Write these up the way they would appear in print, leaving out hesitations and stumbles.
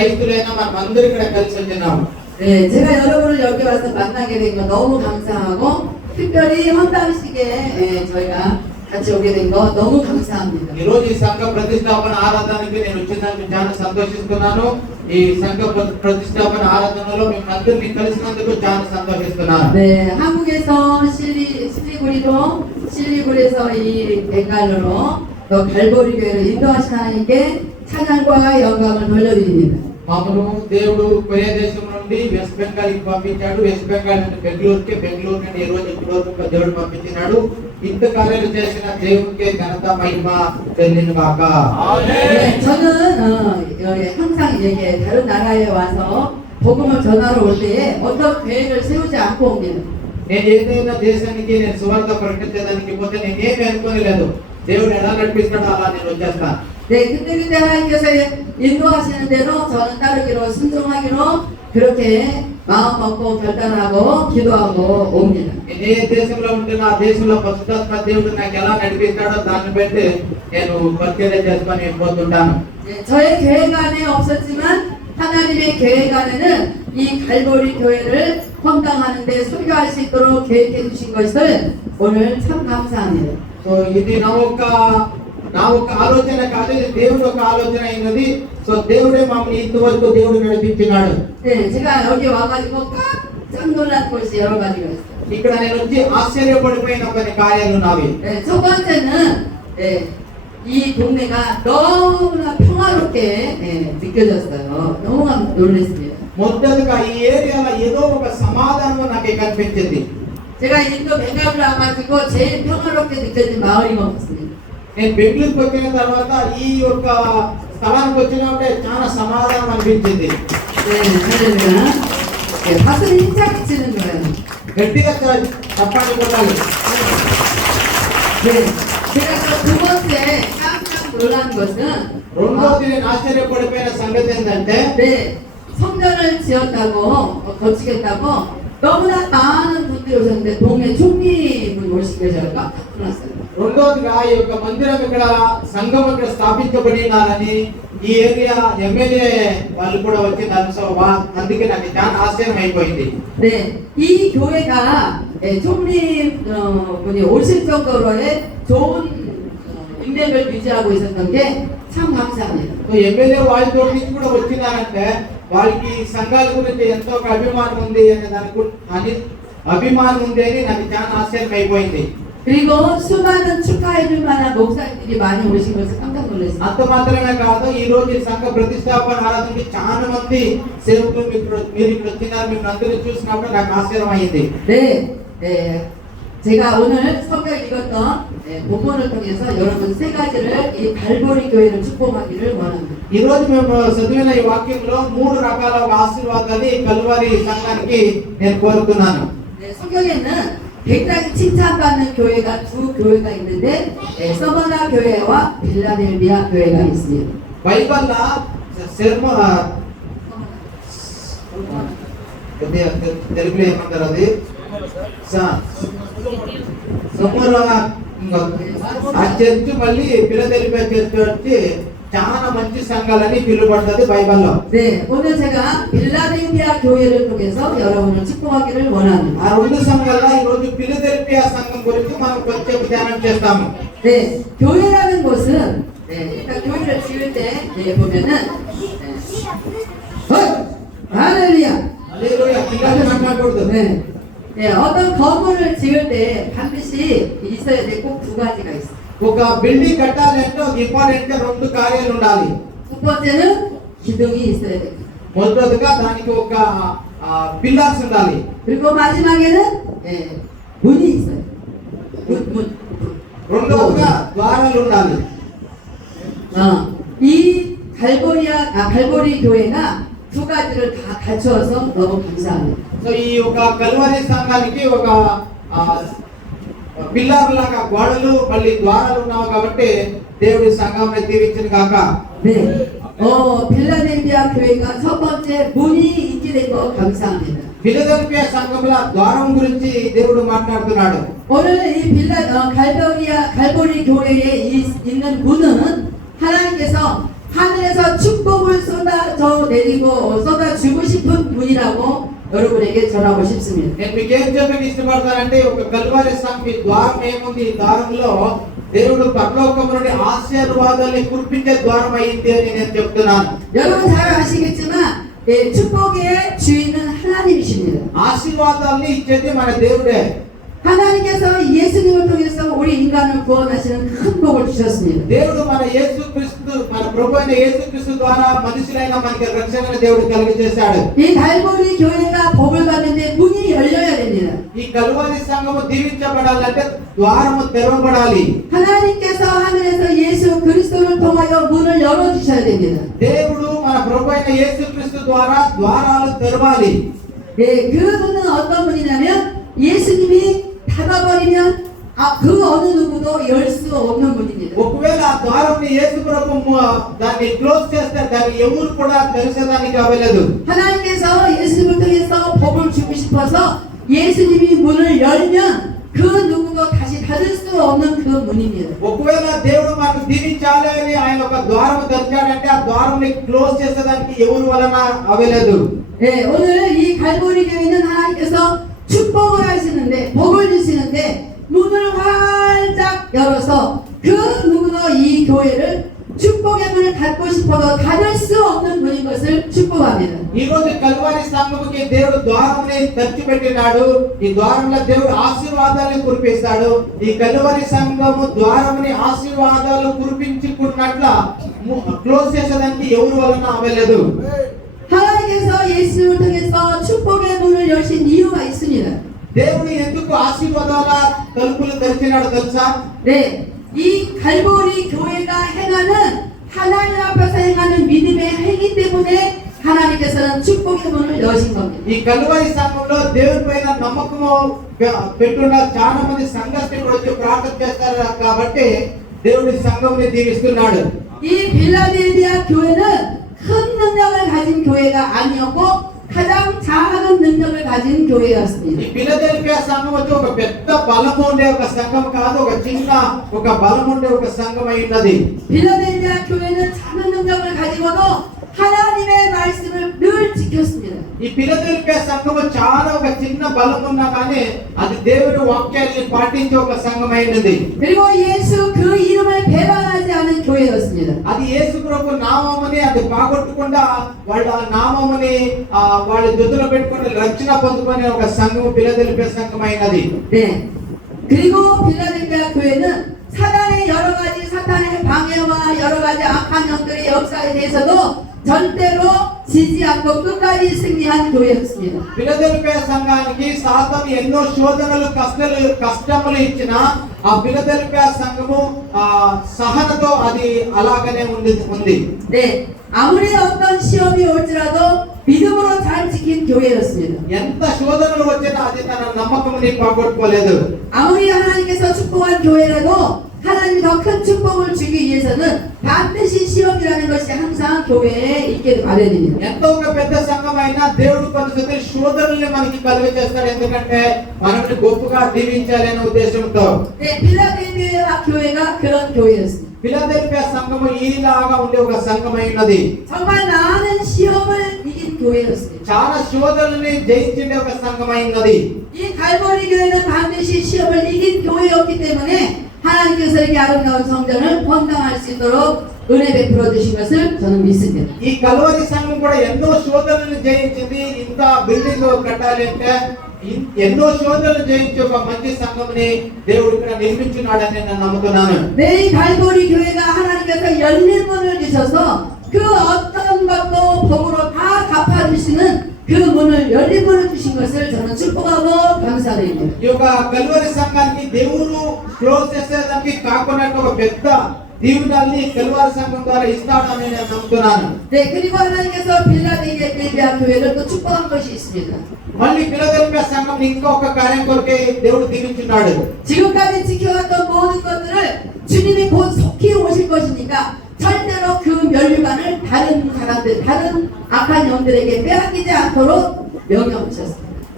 క్రైస్తులైన మనమందరం ఇక్కడ కలిసి ఉన్నాము. 네, 제가 여러분을 여기 와서 만나게 된 거 너무 감사하고 특별히 헌당식에 저희가 같이 오게 된 거 너무 감사합니다. ఈ రోజు ఈ సంఘ ప్రతిష్టాపన ఆరాధనకి నేను వచ్చినందుకు చాలా సంతోషిస్తున్నాను. ఈ సంఘ ప్రతిష్టాపన ఆరాధనలో మిమ్మల్ని కలిసినందుకు చాలా సంతోషిస్తున్నాను. 네, 한국에서 실리구리에서 이 벵갈로로 또 갈보리 교회를 인도하신 하나님께 찬양과 영광을 돌려드립니다. మామూలు దేవుడు కొరియా దేశం నుండి వెస్ట్ బెంగాల్ కి పంపించాడు. వెస్ట్ బెంగాల్ నుండి బెంగళూరుకి, బెంగళూరు నుండి ఈ రోజు ఇక్కడ వరకు దేవుడు పంపించినాడు. ఇంత కార్యాలు చేసిన దేవునికి ఘనత మహిమ చెల్లించును గాక. 네, 저는 항상 이렇게 다른 나라에 와서 복음을 전하러 올 때에 어떤 계획을 세우지 않고 옵니다. నేను ఏదైనా దేశానికి నేను సువార్త ప్రకటించడానికి పోతే నేనేమి అనుకోని లేదు. దేవుడు ఎలా నడిపిస్తాడో అలా నేను వచ్చేస్తాను. 네, 그때 하나님께서 인도하시는 대로 저는 따르기로 순종하기로 그렇게 마음 먹고 결단하고 기도하고 옵니다. నేను ఏ దేశంలో ఉంటున్నా ఆ దేశంలో పరిశుద్ధాత్మ దేవుడు నాకు ఎలా నడిపిస్తాడో దాన్ని బట్టి నేను పరిచర్య చేసుకొని పోతుంటాను. 네, 저의 계획 안에 없었지만 하나님의 계획 안에는 이 갈보리 교회를 헌당하는 데 설교할 수 있도록 계획해 주신 것을 오늘 참 감사합니다. సో ఇది నా ఒక ఆలోచన కాదు, ఇది దేవుడు ఒక ఆలోచన అయినది. సో దేవుడే మమ్మల్ని ఇంతవరకు దేవుడు నడిపించినాడు. 네, 제가 여기 와가지고 깜짝 놀란 것이 여러 가지가 있어요. ఇక్కడ నేను వచ్చి ఆశ్చర్యపడిపోయిన కొన్ని కార్యాలు నావి. 네, 첫 번째는 네, 이 동네가 너무나 평화롭게 느껴졌어요. 너무 놀랐습니다. మొదటగా ఈ ఏరియాలో ఏదో ఒక సమాధానం నాకు కనిపించింది. 제가 인도 벵갈로 와가지고 제일 평화롭게 느껴진 마을이 없습니다. నేను బెంగళూరుకి వచ్చిన తర్వాత ఈ యొక్క స్థలానికి వచ్చినప్పుడే చాలా సమాధానం అనిపించింది. 네, 할렐루야. 네, 박수를 힘차게 치는 거예요. గట్టిగా చప్పట్లు కొట్టాలి. 네, 제가 또 두 번째 깜짝 놀란 것은 రెండోది నేను ఆశ్చర్యపడిపోయిన సంగతి ఏంటంటే 네, 성전을 지었다고 거치겠다고 너무나 많은 분들이 오셨는데 동네 총리분 오신 게 제가 깜짝 놀랐어요. రెండోదిగా ఈ యొక్క మందిరం ఇక్కడ సంఘం ఇక్కడ స్థాపించబడినారని ఈ ఏరియా ఎమ్మెల్యే వాళ్ళు కూడా వచ్చి అందుకే నాకు చాలా ఆశ్చర్యం అయిపోయింది. 네, 이 교회가 총리 분이 오실 정도로의 좋은 인맥을 유지하고 있었던 게 참 감사합니다. ఎమ్మెల్యే వాళ్ళతో నుంచి కూడా వచ్చినారంటే వాళ్ళకి సంఘాల గురించి ఎంతో ఒక అభిమానం ఉంది అనే అభిమానం ఉంది అని నాకు చాలా ఆశ్చర్యం అయిపోయింది. 그리고 수많은 축하해줄 만한 목사님들이 많이 오신 것을 깜짝 놀랐습니다. అంత మాత్రమే కాదు, ఈ రోజు సంఘ ప్రతిష్టాపన ఆరాధనకి చాలా మంది సేవకులు మీరు ఇక్కడ వచ్చినారు. మీరు అందరూ చూసినప్పుడు నాకు ఆశ్చర్యం అయింది. 네, 네, 제가 오늘 성경 읽었던 본문을 통해서 여러분 세 가지를 이 갈보리 교회를 축복하기를 원합니다. ఈ రోజు మేము చదివిన ఈ వాక్యంలో 3 రకాల ఆశీర్వాదాలు కల్వరి సంఘానికి నేను కోరుతున్నాను. 네, 성경에는 굉장히 칭찬받는 교회가 두 교회가 있는데 서머나 교회와 빌라델비아 교회가 있습니다. బైబిల్లో తెలుగులో ఏమంటారు అది ఆ చర్చ్ మళ్ళీ ఫిలదెల్ఫియా చర్చ్ వచ్చి చాలా మంచి సంఘాలని పిలువబడుతుంది బైబిల్లో. 네, 오늘 제가 빌라델비아 교회를 통해서 여러분을 축복하기를 원합니다. ఆ రెండు సంఘాల్లో ఈ రోజు ఫిలదెల్ఫియా సంఘం గురించి మనం కొంచెం ధ్యానం చేస్తాము. 네, 교회라는 것은 일단 교회를 지을 때 보면은 할렐루야. హల్లెలూయా. పిల్లలు మాట్లాడకూడదు. 네, 어떤 건물을 지을 때 반드시 있어야 될 꼭 두 가지가 있어요. ఒక బిల్డింగ్ కట్టాలంటే ఒక ఇంపార్టెంట్ 2 కార్యాలు ఉండాలి. 첫 번째는 기둥이 있어야 돼요. మొదటగా దానికి ఒక పిల్లర్స్ ఉండాలి. 그리고 마지막에는 문이 있어요. 문. రెండోదిగా ద్వారాలు ఉండాలి. 이 갈보리 교회가 두 가지를 다 갖추어서 너무 감사합니다. సో ఈ ఒక కల్వరి సంఘానికి ఒక పిల్లర్ లాగా గోడలు మళ్ళీ ద్వారాలు ఉన్నావు కాబట్టి దేవుడి సంఘాన్ని దీవించును గాక. 네, 빌라델비아 교회가 첫 번째 문이 있게 된 거 감사합니다. ఫిలదెల్ఫియా సంఘంలో ద్వారం గురించి దేవుడు మాట్లాడుతున్నాడు. 오늘 이 갈보리 교회에 있는 문은 하나님께서 하늘에서 축복을 쏟아져 내리고 쏟아주고 싶은 분이라고 여러분에게 전하고 싶습니다. నేను మీకు ఏం చెప్పడానికి ఇష్టపడతానంటే ఒక కల్వరి సంఘి ద్వారం ఏముంది ఈ ద్వారంలో దేవుడు పరలోకం నుండి ఆశీర్వాదాన్ని కురిపించే ద్వారం అయింది అని నేను చెప్తున్నాను. 여러분 잘 아시겠지만 축복의 주인은 하나님이십니다. ఆశీర్వాదాన్ని ఇచ్చేది మన దేవుడే. 하나님께서 예수님을 통해서 우리 인간을 구원하시는 큰 복을 주셨습니다. దేవుడు మన యేసుక్రీస్తు మన ప్రభు అయిన యేసుక్రీస్తు ద్వారా మనుషులైన మనకి రక్షణను దేవుడు కలుగజేశాడు. 이 갈보리 교회가 복을 받는데 문이 열려야 됩니다. ఈ కల్వరి సంఘము దీవించబడాలంటే ద్వారము తెరవబడాలి. 하나님께서 하늘에서 예수 그리스도를 통하여 문을 열어 주셔야 됩니다. దేవుడు మన ప్రభు అయిన యేసుక్రీస్తు ద్వారా ద్వారాలు తెరవాలి. 네, 그분은 어떤 분이냐면 예수님이 닫아버리면 그 어느 누구도 열 수 없는 분입니다. ఒకవేళ ఆ ద్వారంని యేసు ప్రభు దాన్ని క్లోజ్ చేస్తే దాన్ని ఎవరు కూడా తెరిచేదానికి అవ్వలేదు. 하나님께서 예수님을 통해서 복을 주고 싶어서 예수님이 문을 열면 그 누구도 다시 닫을 수 없는 그 문입니다. ఒకవేళ దేవుడు మనకు దీవించాలి అని ఆయన ఒక ద్వారం తెరిచాడంటే ఆ ద్వారంని క్లోజ్ చేసేదానికి ఎవరి వలన అవ్వలేదు. 네, 오늘 이 갈보리 교회는 하나님께서 축복을 하시는데 복을 주시는데 문을 활짝 열어서 그 누구도 이 교회를 축복의 문을 닫고 싶어도 닫을 수 없는 분인 것을 축복합니다. ఈ రోజు కల్వరి సంఘముకి దేవుడు ద్వారంని తెరిచిపెట్టినాడు. ఈ ద్వారంలో దేవుడు ఆశీర్వాదాలు కురిపిస్తాడు. ఈ కల్వరి సంఘము ద్వారంని ఆశీర్వాదాలు కురిపించుకున్నట్ల క్లోజ్ చేసేదానికి ఎవరి వలన అవ్వలేదు. 하나님께서 예수님을 통해서 축복의 문을 여신 이유가 있습니다. దేవుడు ఎందుకు ఆశీర్వాదాల తలుపులు తెరిచినాడో తెలుసా? 네, 이 갈보리 교회가 행하는 하나님 앞에서 행하는 믿음의 행위 때문에 하나님께서는 축복의 문을 여신 겁니다. ఈ కల్వరి సంఘంలో దేవుని పైన నమ్మకము పెట్టున్న చాలా మంది సంఘస్థులు వచ్చి ప్రార్థన చేస్తారు కాబట్టి దేవుడి సంఘంని దీవిస్తున్నాడు. 이 빌라델비아 교회는 큰 능력을 가진 교회가 아니었고 가장 작은 능력을 가진 교회였습니다. ఈ ఫిలదెల్ఫియా సంఘం వచ్చి ఒక పెద్ద బలము ఉండే ఒక సంఘం కాదు, ఒక చిన్న ఒక బలం ఉండే ఒక సంఘం అయి ఉన్నది. 빌라델비아 교회는 작은 능력을 가지고도 하나님의 말씀을 늘 지켰습니다. ఈ ఫిలదెల్ఫియా సంఘము చాలా ఒక చిన్న బలం ఉన్నా కానీ అది దేవుని వాక్యాన్ని పాటించే ఒక సంఘం అయినది. 그리고 예수 그 이름을 배반하지 않은 교회였습니다. అది యేసు ప్రభు నామముని అది బాగొట్టకుండా వాళ్ళ నామముని వాళ్ళ జొత్తులో పెట్టుకొని రక్షణ పొందుకునే ఒక సంఘం ఫిలదెల్ఫియా సంఘం అయినది. 네. 그리고 빌라델비아 교회는 사단의 여러 가지 사탄의 방해와 여러 가지 악한 영들의 역사에 대해서도 절대로 지지 않고 끝까지 승리한 교회였습니다. ఫిలదెల్ఫియా సంఘానికి సాతాను ఎన్నో శోధనలు కష్టములు ఇచ్చిన ఆ ఫిలదెల్ఫియా సంఘము సహనతో అది అలాగనే ఉంది. 네, 아무리 어떤 시험이 올지라도 믿음으로 잘 지킨 교회였습니다. ఎంత శోధనలు వచ్చినా అది తన నమ్మకముని పోగొట్టుకోలేదు. 아무리 하나님께서 축복한 교회라도 하나님이 더 큰 축복을 주기 위해서는 반드시 시험이라는 것이 항상 교회에 있게 마련입니다. ఎంతో ఒక పెద్ద సంఘం అయినా దేవుడు కొన్నిసార్లు శోధనల్ని మనకి కలుగజేస్తాడు. ఎందుకంటే మనల్ని గొప్పగా దీవించాలి అనే ఉద్దేశంతో. 네, 빌라델비아 교회가 그런 교회였습니다. ఫిలదెల్ఫియా సంఘము ఈలాగా ఉండే ఒక సంఘం అయినది. 정말 많은 시험을 이긴 교회였습니다. చాలా శోధనల్ని జయించే ఒక సంఘం అయినది. 이 갈보리 교회는 반드시 시험을 이긴 교회였기 때문에 하나님께서 이렇게 아름다운 성전을 헌당할 수 있도록 은혜 베풀어 주신 것을 저는 믿습니다. ఈ కల్వరి సంఘం కూడా ఎన్నో శోధనలు జయించింది. ఇంత బిల్డింగ్ కట్టాలి అంటే ఎన్నో శోధనలు జయించి ఒక మంచి సంఘంని దేవుడు ఇక్కడ నిర్మించున్నాడని నేను నమ్ముతున్నాను. 네, 이 갈보리 교회가 하나님께서 열린 문을 주셔서 그 어떤 것도 복으로 다 갚아주시는 그 문을 열린 문을 주신 것을 저는 축복하고 감사드립니다. ఈ యొక్క కల్వరి సంఘానికి దేవుడు క్లోజ్ చేసేదానికి కాకుండా ఒక పెద్ద దీవుడాన్ని కల్వరి సంఘం ద్వారా ఇస్తాడని నేను నమ్ముతున్నాను. 네, 그리고 하나님께서 빌라델비아 교회를 또 축복한 것이 있습니다. మళ్ళీ ఫిలదెల్ఫియా సంఘం ఇంకొక కార్యం కొరకే దేవుడు దీవించున్నాడు. 지금까지 지켜왔던 모든 것들을 주님이 곧 속히 오실 것이니까 절대로 그 면류관을 다른 사람들, 다른 악한 영들에게 빼앗기지 않도록 명령하셨습니다.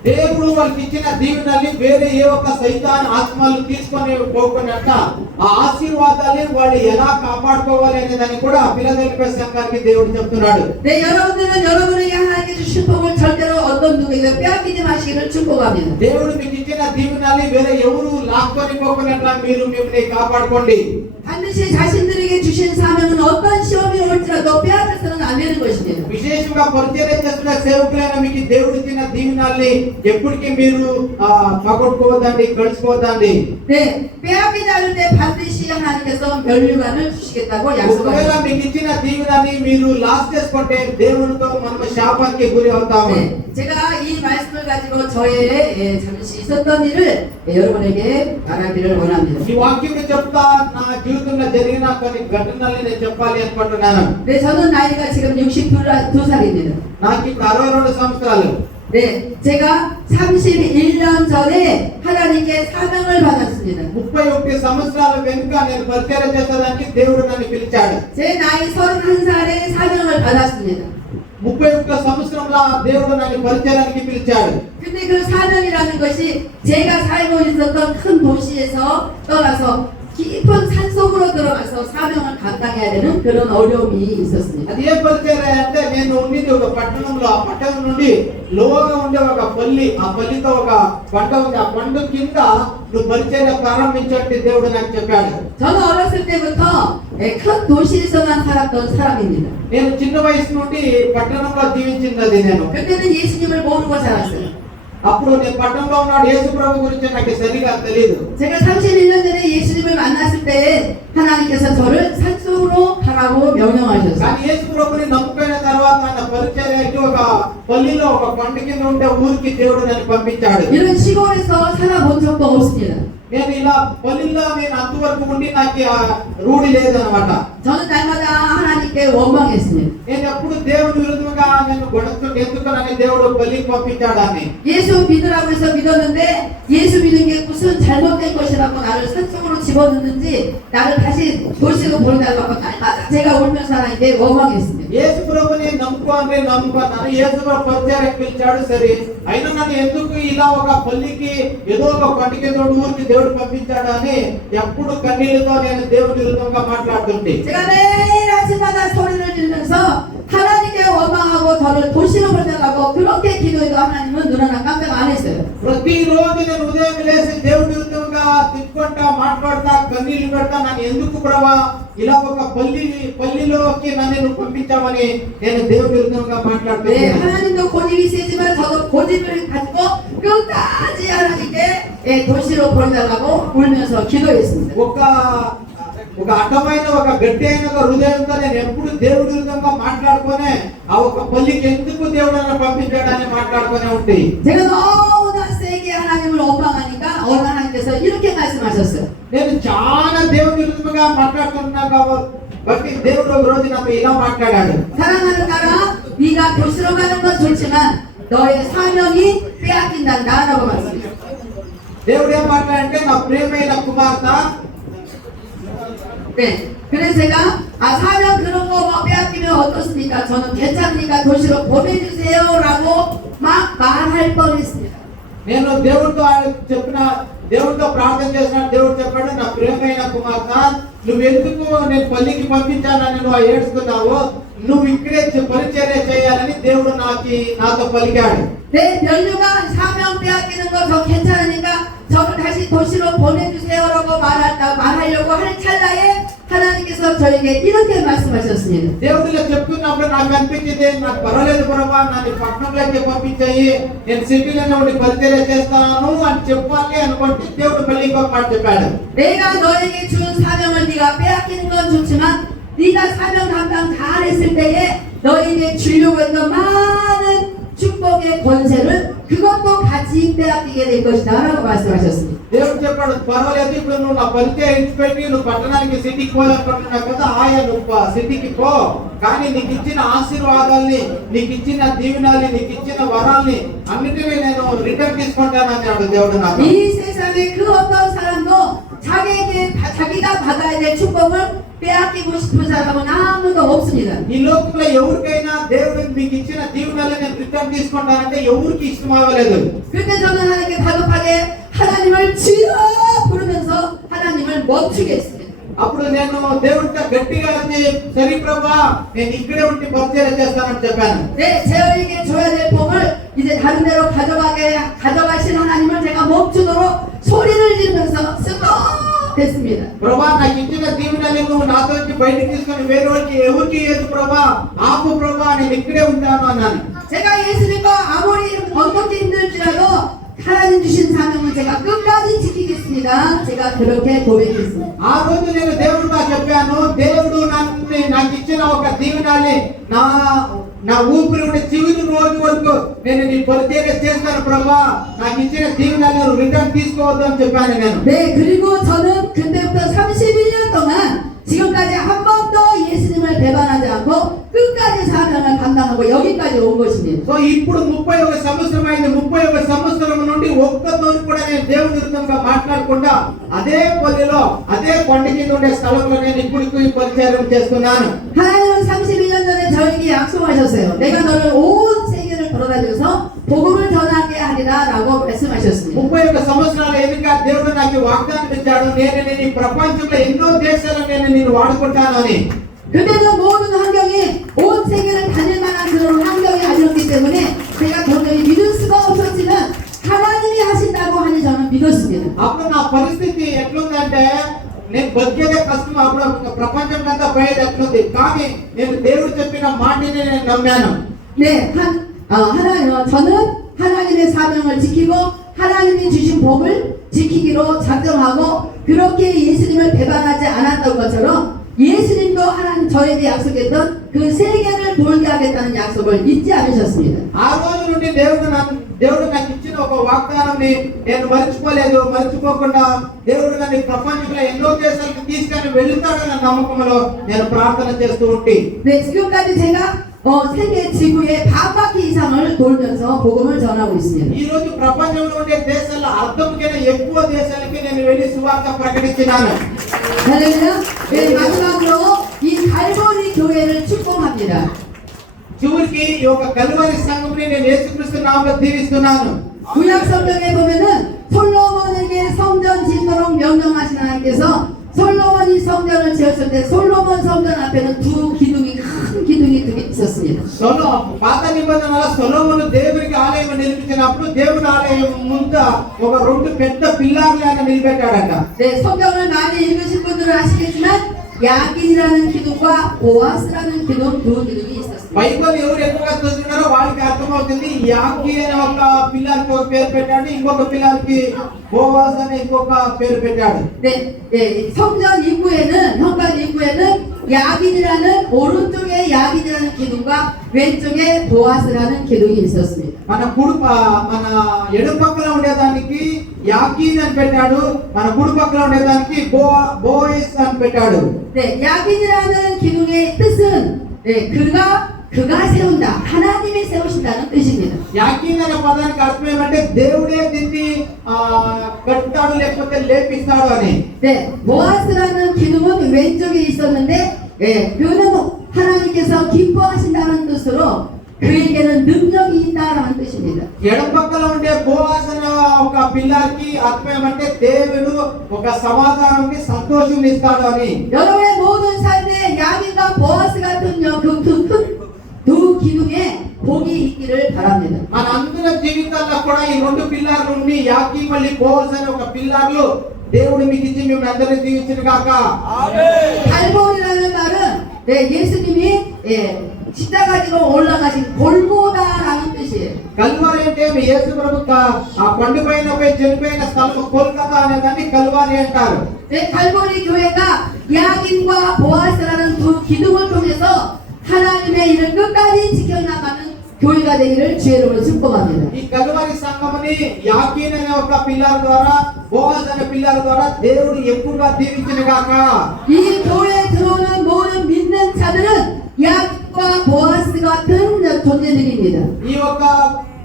దేవుడు వాళ్ళకి ఇచ్చిన దీవెనల్ని వేరే ఏ ఒక్క సైతాన్ ఆత్మలు తీసుకొని పోకున్నట్ట ఆ ఆశీర్వాదాన్ని వాళ్ళు ఎలా కాపాడుకోవాలి అనే దాన్ని కూడా ఫిలదెల్ఫియా సంఘానికి దేవుడు చెప్తున్నాడు. 네, 여러분들은 여러분에게 하나님께 주신 복을 절대로 어떤 누구에게 빼앗기지 마시기를 축복합니다. దేవుడు మీకు ఇచ్చిన దీవెనల్ని వేరే ఎవరు లాక్కొని పోకున్నట్ల మీరు మిమ్మల్ని కాపాడుకోండి. 반드시 자신들에게 주신 사명은 어떤 시험이 올지라도 빼앗아서는 안 되는 것입니다. విశేషంగా పరిచర్య చేస్తున్న సేవకులైన మీకు దేవుడు ఇచ్చిన దీవెనల్ని ఎప్పటికీ మీరు పగొట్టుకోవద్దండి, గడిచిపోవద్దండి. 네, 빼앗기지 않을 때 반드시 하나님께서 면류관을 주시겠다고 ఒకవేళ 약속하셨습니다. మీకు ఇచ్చిన దీవెనని మీరు లాస్ చేసుకుంటే దేవునితో మనం శాపానికి గురి అవుతాము. 네, 제가 이 말씀을 가지고 저의 잠시 있었던 일을 여러분에게 말하기를 원합니다. ఈ వాక్యం చెప్తా నా జీవితంలో జరిగిన కొన్ని ఘటనల్ని నేను చెప్పాలి అనుకుంటున్నాను. 네, 저는 나이가 지금 62살입니다. నాకు ఇప్పుడు 62 సంవత్సరాలు. 네, 제가 31년 전에 하나님께 사명을 받았습니다. 31 సంవత్సరాల వెనుక నేను పరిచర్య చేసేదానికి దేవుడు నన్ను పిలిచాడు. 제 나이 31살에 사명을 받았습니다. 31 సంవత్సరంలో దేవుడు నన్ను పరిచర్యానికి పిలిచాడు. 근데 그 사명이라는 것이 제가 살고 있었던 큰 도시에서 떠나서 깊은 산속으로 들어가서 사명을 감당해야 되는 그런 어려움이 있었습니다. అది ఏ పరిచర్య అంటే నేను ఉండేది ఒక పట్టణంలో, ఆ పట్టణం నుండి లోగా ఉండే ఒక పల్లి, ఆ పల్లితో ఒక కొండ ఉంది, ఆ కొండ కింద నువ్వు పరిచర్య ప్రారంభించండి దేవుడు నాకు చెప్పాడు. 저는 어렸을 때부터 큰 도시에서만 살았던 사람입니다. నేను చిన్న వయసు నుండి పట్టణంలో జీవించినది నేను. 그때는 예수님을 모르고 자랐어요. అప్పుడు నేను పట్టణంలో ఉన్నాడు యేసు ప్రభు గురించి నాకు సరిగా తెలియదు. 제가 31년 전에 예수님을 만났을 때 하나님께서 저를 산속으로 가라고 명령하셨어요. కానీ యేసు ప్రభుని నమ్ముకున్న తర్వాత నా పరిచర్యకి ఒక పల్లిలో ఒక కొండ కింద ఉండే ఊరికి దేవుడు నన్ను పంపించాడు. 이런 시골에서 살아본 적도 없습니다. నేను ఇలా పల్లిలో నేను అంతవరకు ఉండి నాకు రూఢి లేదనమాట. 저는 날마다 하나님께 원망했습니다. నేను ఎప్పుడు దేవుని విరుద్ధంగా నేను గొడవతుంటే ఎందుకు నన్ను దేవుడు పల్లికి పంపించాడని. 예수 믿으라고 해서 믿었는데 예수 믿는 게 무슨 잘못된 것이라고 나를 산속으로 집어넣는지 나를 다시 도시로 보내달라고 날마다 제가 울면서 하나님께 원망했습니다. యేసు ప్రభుని నమ్ముకున్నాను. యేసు ప్రభు పరిచర్యకి పిలిచాడు సరే, అయినా నన్ను ఎందుకు ఇలా ఒక పల్లికి ఏదో ఒక కొండకి ఊరికి దేవుడు పంపించాడు అని ఎప్పుడు కన్నీళ్లతో నేను దేవుని విరుద్ధంగా మాట్లాడుతుంటే 제가 매일 아침마다 소리를 지르면서 하나님께 원망하고 저를 도시로 보내달라고 그렇게 기도해도 하나님은 눈 하나 깜짝 안 했어요. ప్రతిరోజు నేను ఉదయం లేచి దేవుడి విరుద్ధంగా తిట్టుకుంటా మాట్లాడతా కన్నీళ్లు పెడతా నన్ను ఎందుకు ప్రభా ఇలా ఒక పల్లిలోకి నన్ను నువ్వు పంపించామని నేను దేవుడి విరుద్ధంగా 네, మాట్లాడుతున్నాను. 하나님도 고집이 세지만 저도 고집을 가지고 끝까지 하나님께 도시로 보내달라고 울면서 기도했습니다. ఒక అడ్డమైన ఒక గట్టి అయిన ఒక హృదయంతో నేను ఎప్పుడు దేవుడి విరుద్ధంగా మాట్లాడుకునే ఆ ఒక పల్లికి ఎందుకు దేవుడు నన్ను పంపించాడని మాట్లాడుకునే ఉంటాయి. 제가 너무나 세게 하나님을 원망하니까 어느 하나님께서 이렇게 말씀하셨어요. నేను చాలా దేవుడి విరుద్ధంగా మాట్లాడుతున్నా కాబట్టి దేవుడు ఒక రోజు నాతో ఇలా మాట్లాడాడు. 사랑하는 나라, 네가 도시로 가는 건 좋지만 너의 사명이 빼앗긴단다라고 말씀했어요. దేవుడు ఏం మాట్లాడంటే నా ప్రియమైన కుమార్తె 네, 그래서 제가 사명 그런 거 빼앗기면 어떻습니까? 저는 괜찮으니까 도시로 보내주세요라고 막 말할 뻔했습니다. నేను దేవుడితో దేవుడితో ప్రార్థన చేసిన దేవుడు చెప్పాడు, నా ప్రియమైన కుమార్తె నువ్వు ఎందుకు నేను పల్లికి పంపించానని నువ్వు ఏడుస్తున్నావు, నువ్వు ఇక్కడే పరిచర్య చేయాలని దేవుడు నాతో పలికాడు. 내 면류관 사명 빼앗기는 거 저 괜찮으니까 저를 다시 도시로 보내주세요라고 말하려고 할 찰나에 하나님께서 저에게 이렇게 말씀하셨습니다. దేవుడిలో చెప్తున్నప్పుడు నాకు అనిపించింది, నాకు పర్వాలేదు ప్రభా నన్ను పట్టణంలోకి పంపించాయి, నేను సిటీలో ఉండి పరిచర్య చేస్తాను అని చెప్పాలి అనుకుంటే దేవుడు మళ్ళీ ఇంకొక మాట చెప్పాడు. 내가 너에게 준 사명을 네가 빼앗기는 건 좋지만 네가 사명 감당 잘했을 때에 너에게 주려고 했던 많은 축복의 권세를 그것도 같이 빼앗기게 될 것이다 라고 말씀하셨습니다. దేవుడు చెప్పాడు, పర్వాలేదు ఇప్పుడు నువ్వు నా పరిచయం ఇచ్చిపెట్టి నువ్వు పట్టణానికి సిటీకి పోవాలనుకుంటున్నావు కదా, నువ్వు సిటీకి పో, కానీ నీకు ఇచ్చిన ఆశీర్వాదాల్ని, నీకు ఇచ్చిన దీవెనల్ని, నీకు ఇచ్చిన వరాల్ని అన్నిటినీ నేను రిటర్న్ తీసుకుంటానన్నాడు దేవుడు నాకు. 이 세상에 그 어떤 사람도 자기가 받아야 될 축복을 빼앗기고 싶은 사람은 아무도 없습니다. ఈ లోకంలో ఎవరికైనా దేవుడు మీకు ఇచ్చిన దీవెనలు నేను రిటర్న్ తీసుకుంటానంటే ఎవరికి ఇష్టం అవ్వలేదు. 그때 저는 하나님께 다급하게 하나님을 주여 부르면서 하나님을 멈추게 했습니다. అప్పుడు నేను దేవుడితో గట్టిగా వచ్చి సరి ప్రభా నేను ఇక్కడే ఉండి పరిచయం చేస్తానని చెప్పాను. 네, 제어에게 줘야 될 복을 이제 다른 데로 가져가신 하나님을 제가 멈추도록 소리를 지르면서 됐습니다. ప్రభా నాకు ఇచ్చిన దీవెనలు నువ్వు నాతో నుంచి బయటికి తీసుకొని వేరే వాళ్ళకి ఎవరికి ఇవ్వదు ప్రభా ఆపు ప్రభా నేను ఇక్కడే ఉంటాను అన్నాను. 제가 예수님과 아무리 어떻게 힘들지라도 하나님 주신 사명은 제가 끝까지 지키겠습니다. 제가 그렇게 고백했습니다. ఆ రోజు నేను దేవుడితో చెప్పాను దేవుడు నాకు ఇచ్చిన ఒక దీవెనని నా ఊపిరి ఉండే చివరి రోజు వరకు నేను నీ పరిచర్య చేస్తాను ప్రభా నాకు ఇచ్చిన దీవెనలను రిటర్న్ తీసుకోవద్దు అని చెప్పాను నేను. 네, 그리고 저는 그때부터 31년 동안 지금까지 한 번도 예수님을 배반하지 않고 끝까지 사명을 감당하고 여기까지 온 것입니다. సో ఇప్పుడు 31 సంవత్సరం అయింది. 31 సంవత్సరం నుండి ఒక్కతోని కూడా నేను దేవుని విరుద్ధంగా మాట్లాడకుండా అదే పల్లెలో అదే కొండ కింద ఉండే స్థలంలో నేను ఇప్పుడు పరిచయం చేస్తున్నాను. 하나님은 31년 전에 저에게 약속하셨어요. 내가 너를 온 세계를 돌아다녀서 복음을 전하게 하리라라고 말씀하셨습니다. 31 సంవత్సరాల ఎన్నిక దేవుడు నాకు వాగ్దానం ఇచ్చాడు. నేను ఈ ప్రపంచంలో ఎన్నో దేశాలను నేను వాడుకుంటాను అని. 그때는 모든 환경이 온 세계를 다닐 만한 그런 환경이 아니었기 때문에 제가 도저히 믿을 수가 없었지만 하나님이 하신다고 하니 저는 믿었습니다. అప్పుడు నా పరిస్థితి ఎట్లుందంటే నేను బతికేదే కష్టం. అప్పుడు ప్రపంచం అంతా పోయేది ఎట్లుంది. కానీ నేను దేవుడు చెప్పిన మాటని నేను నమ్మాను. 네, 저는 하나님의 사명을 지키고 하나님이 주신 복을 지키기로 작정하고 그렇게 예수님을 배반하지 않았던 것처럼 예수님도 하나님 저에게 약속했던 그 세계를 돌게 하겠다는 약속을 잊지 않으셨습니다. ఆ రోజు నుండి దేవుడు నాకు ఇచ్చిన ఒక వాగ్దానాన్ని నేను మర్చిపోలేదు. మర్చిపోకుండా దేవుడు నన్ను ప్రపంచంలో ఎన్నో దేశాలకు తీసుకొని వెళ్తాడన్న నమ్మకంలో నేను ప్రార్థన చేస్తూ ఉంటే 네, 지금까지 제가 세계 지구의 반바퀴 이상을 돌면서 복음을 전하고 있습니다. ఈ రోజు ప్రపంచంలో ఉండే దేశాల్లో అర్థంకైనా ఎక్కువ దేశాలకి నేను వెళ్ళి సువార్త ప్రకటించినాను. 할렐루야. 네, 마지막으로 이 갈보리 교회를 축복합니다. చివరికి ఈ యొక్క కల్వరి సంఘంని నేను యేసుక్రీస్తు నామములో దీవిస్తున్నాను. 구약 성경에 보면은 솔로몬에게 성전 짓도록 명령하신 하나님께서 솔로몬이 성전을 지었을 때 솔로몬 성전 앞에는 두 기둥이 큰 기둥이 두 개 있었습니다. పాత నిబంధనలో సొలొమోను దేవునికి ఆలయం నిర్మించినప్పుడు దేవుని ఆలయం ముందు ఒక రెండు పెద్ద పిల్లర్లు ఆయన నిలబెట్టాడట. 네, 성경을 많이 읽으신 분들은 아시겠지만 야긴이라는 기둥과 보아스라는 기둥 두 기둥이 있었습니다. బైబిల్ ఎవరు ఎక్కువగా చదువుతున్నారో వాళ్ళకి అర్థమవుతుంది. యాకి అనే ఒక పిల్లర్కి ఒక పేరు పెట్టాడు, ఇంకొక పిల్లర్కి బోవాజ్ అనే ఇంకొక పేరు పెట్టాడు. 네, 성전 입구에는 현관 입구에는 야긴이라는 오른쪽에 야긴이라는 기둥과 왼쪽에 보아스라는 기둥이 있었습니다. మన ఎడమ పక్కన ఉండేదానికి యాకీన్ అని పెట్టాడు, మన కుడి పక్కన ఉండేదానికి బోయిస్ అని పెట్టాడు. 네, 야긴이라는 기둥의 뜻은 그가 세운다, 하나님이 세우신다는 뜻입니다. యాకీన్ అనే పదానికి అర్థం ఏమంటే దేవుడే దీన్ని కడతాడు లేకపోతే లేపిస్తాడు అని. 네, 보아스라는 기둥은 왼쪽에 있었는데 그는 하나님께서 기뻐하신다는 뜻으로 그에게는 능력이 있다라는 뜻입니다. ఎడమ పక్కన ఉండే బోవాజ్ అనే ఒక పిల్లర్కి అర్థం ఏమంటే దేవుడు ఒక సమాధానాన్ని సంతోషం ఇస్తాడు అని. 여러분의 모든 삶에 야긴과 보아스 같은 두 기둥에 복이 있기를 바랍니다. మన అందరి జీవితాల్లో కూడా ఈ రెండు పిల్లర్లు ఉండి యాకి మళ్ళీ బోవాజ్ అనే ఒక పిల్లర్లు దేవుడు మీకు ఇచ్చి మేము అందరినీ దీవించును గాక. ఆమేన్. 갈보리라는 말은 예수님이 십자가 지고 올라가신 골고다라는 뜻이에요. కల్వారి అంటే యేసు ప్రభు ఆ కొండపైన పోయి చనిపోయిన స్థలం కోల్కతా అనేదాన్ని కల్వారి అంటారు. 네, 갈보리 교회가 야긴과 보아스라는 두 기둥을 통해서 하나님의 일을 끝까지 지켜나가는 교회가 되기를 주의 이름으로 축복합니다. ఈ కల్వారి సంఘముని యాకీన్ అనే ఒక పిల్లర్ ద్వారా బోవాజ్ అనే పిల్లర్ ద్వారా దేవుడు ఎక్కువగా దీవించును గాక. 이 교회에 들어오는 모든 믿는 자들은 야긴과 보아스 같은 존재들입니다. ఈ యొక్క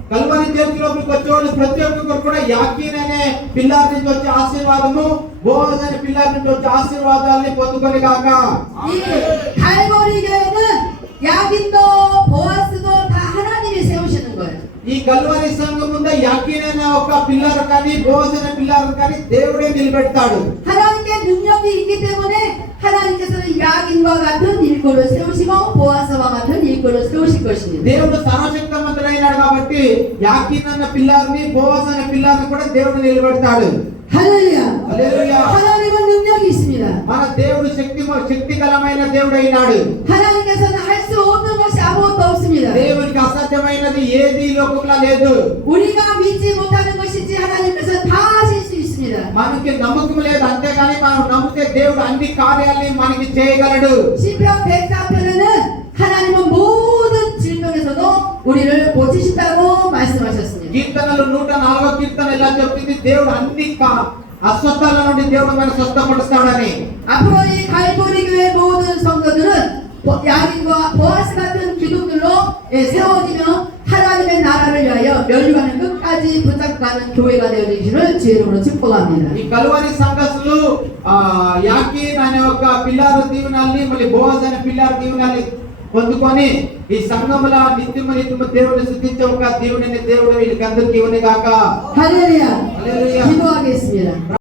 కల్వరి చర్చిలోకి వచ్చేవాళ్ళు ప్రతి ఒక్కరు కూడా యాకీన్ అనే పిల్లారి నుంచి వచ్చే ఆశీర్వాదము, బోవజ్ అనే పిల్లారి నుంచి వచ్చే ఆశీర్వాదాలని పొందుకొని గాక. 이 갈보리 교회는 야긴도 보아스도 다 하나님이 세우시는 거예요. ఈ కల్వరి సంఘం ముందు యాకీన్ అనే ఒక పిల్లారు కానీ బోవజ్ అనే పిల్లారు కానీ దేవుడే నిలబెడతాడు. 하나님께 능력이 있기 때문에 하나님께서는 야긴과 같은 일꾼을 세우시고 보아스와 같은 일꾼을 세우실 것입니다. దేవుడు సర్వశక్తిమంతుడైనాడు కాబట్టి యాకీన్ అన్న పిల్లారిని బోవజ్ అనే పిల్లారిని కూడా దేవుడు నిలబెడతాడు. 할렐루야. హల్లెలూయా. 하나님은 능력이 있습니다. మన దేవుడు శక్తికరమైన దేవుడైనాడు. 하나님께서는 할 수 없는 것이 아무것도 없습니다. దేవునికి అసాధ్యమైనది ఏది ఈ లోకంలో లేదు. 우리가 믿지 못하는 것이지 하나님께서 다 하실 수 있습니다. మనకి నమ్మకం లేదు, అంతేగాని మనం నమ్మితే దేవుడు అన్ని కార్యాలని మనకి చేయగలడు. 시편 104편에는 하나님은 모든 질병에서도 우리를 고치신다고 말씀하셨습니다. కీర్తనలు 104వ కీర్తన ఇలా చెప్తుంది, దేవుడు అన్ని అస్వస్థల నుండి దేవుడు మనల్ని స్వస్థపరుస్తాడని. 앞으로 이 갈보리 교회 모든 성도들은 야긴과 보아스 같은 기둥들로 세워지며 하나님의 나라를 위하여 멸류관을 끝까지 붙잡가는 교회가 되어지기를 주의로 축복합니다. ఈ కల్వరి సంఘస్థులు యాకీన్ అనే ఒక పిల్లారు దీవెనల్ని మళ్ళీ బోవజ్ అనే పిల్లారు దీవెనల్ని పొందుకొని ఈ సంఘముల నిత్యము దేవుని స్తుతించే ఒక దేవుని దేవుడు వీళ్ళకి అందరికీ ఇవ్వని గాక. 할렐루야. హల్లెలూయా. 기도하겠습니다.